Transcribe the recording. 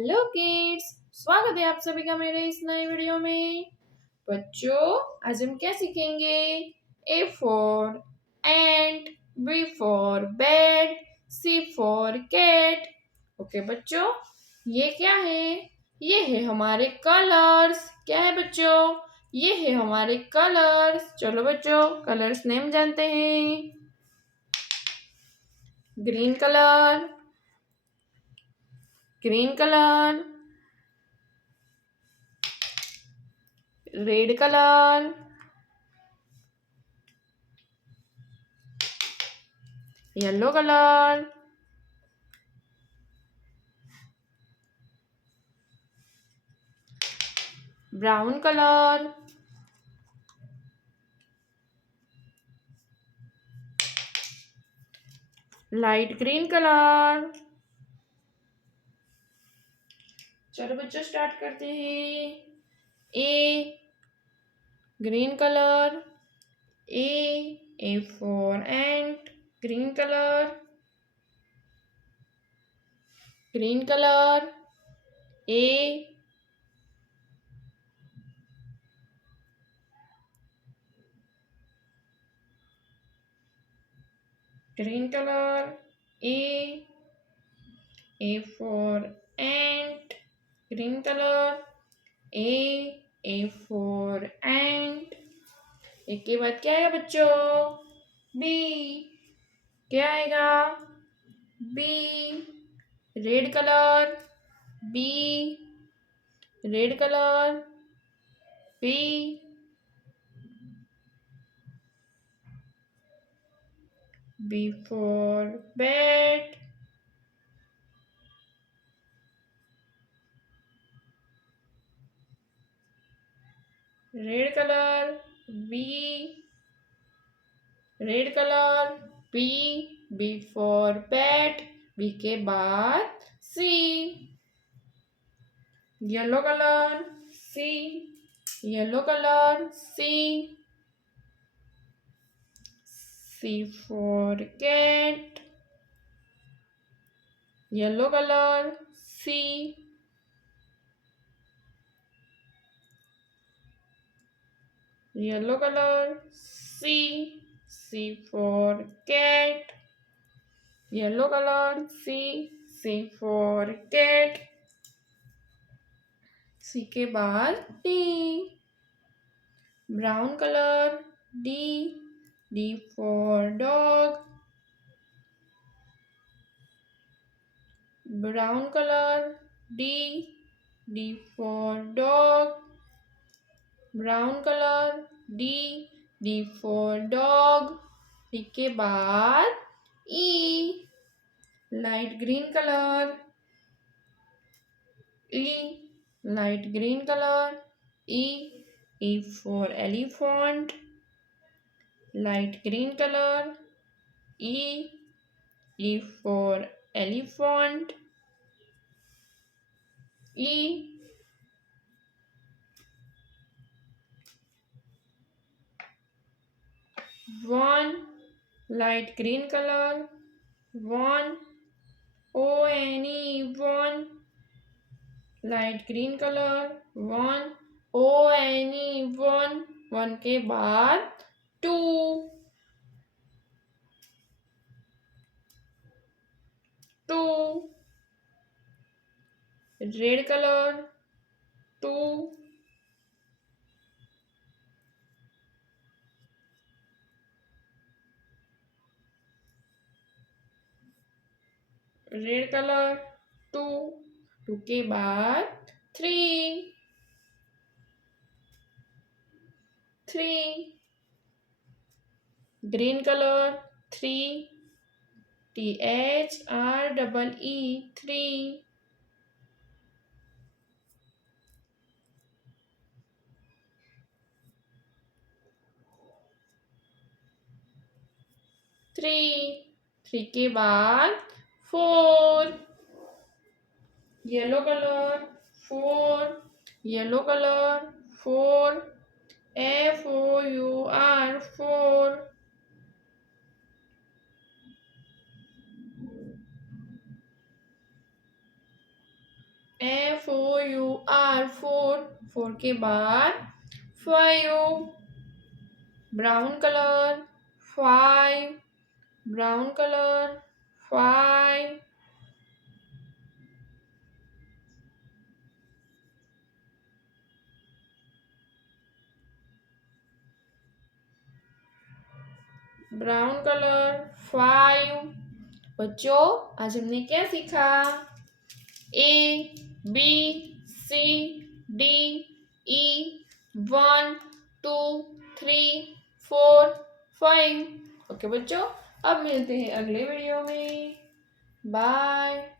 Hello kids, स्वागत है आप सभी का मेरे इस नए वीडियो में। बच्चों, आज हम क्या सीखेंगे? A for ant, B for bat, C for cat. Okay बच्चों, ये क्या है? ये है हमारे कलर्स। क्या है बच्चों? ये है हमारे कलर्स। चलो बच्चों, कलर्स नेम जानते हैं। Green colour, green colour, red colour, yellow colour, brown colour, light green colour. चलो बच्चों, स्टार्ट करते हैं। A green colour, A for ant, green colour, green colour, A green colour, A for ant, green colour, A for ant. एक के बाद क्या आएगा बच्चों? बी। क्या आएगा? B red colour, B red colour, B B for bat, red colour, B red colour, B for bat, B के बाद C. Yellow colour, C yellow colour, C for cat, yellow colour, C yellow colour, C for cat, yellow colour, C for cat, C के बाद D. Brown colour, D for dog, brown colour, D for dog, brown colour, D for dog, D के बाद E. Light green colour, E light green colour, E for elephant, light green colour, E for elephant, E one light green colour, one one light green colour, one के बाद two red colour, two red colour, two के बाद three green colour, THREE, three के बाद four yellow colour, yellow colour, FOUR, FOUR four, four के बाद 5, brown colour 5, brown colour 5, brown colour 5। बच्चों आज हमने क्या सीखा? ABCDE 1 2 3 4 5। ओके बच्चों, अब मिलते हैं अगले वीडियो में। बाय।